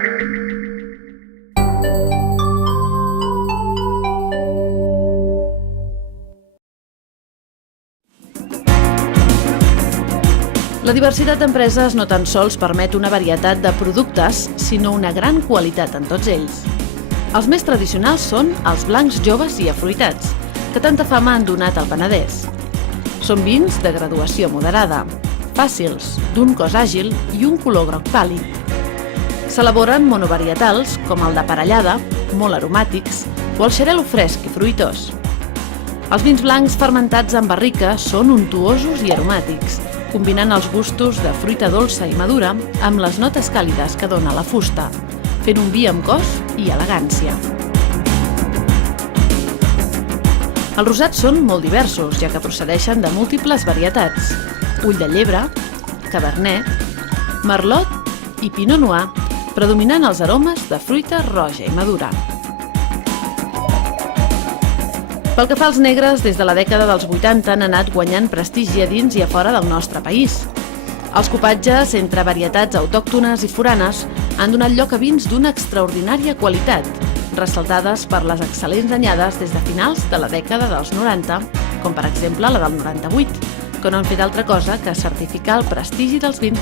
La diversitat d'empreses no tan sols permet una varietat de productes, sinó una gran qualitat en tots ells. Els més tradicionals són els blancs joves i afruitats, que tanta fama han donat al Penedès. Són vins de graduació moderada, fàcils, d'un cos àgil i un color groc pàl·lid. S'elaboren monovarietals, com el de parellada, molt aromàtics, o el xarel·lo fresc i fruitós. Els vins blancs fermentats en barrica són untuosos i aromàtics, combinant els gustos de fruita dolça i madura amb les notes càlides que dona la fusta, fent un vi amb cos i elegància. Els rosats són molt diversos, ja que procedeixen de múltiples varietats: ull de llebre, cabernet, merlot i pinot noir, predominant els aromes de fruita roja i madura. Pel que fa als negres, des de la dècada dels 80 han anat guanyant prestigi a dins i a fora del nostre país. Els cupatges entre varietats autòctones i foranes han donat lloc a vins d'una extraordinària qualitat, ressaltades per les excel·lents anyades des de finals de la dècada dels 90, com per exemple la del 98, que no han fet altra cosa que certificar el prestigi dels vins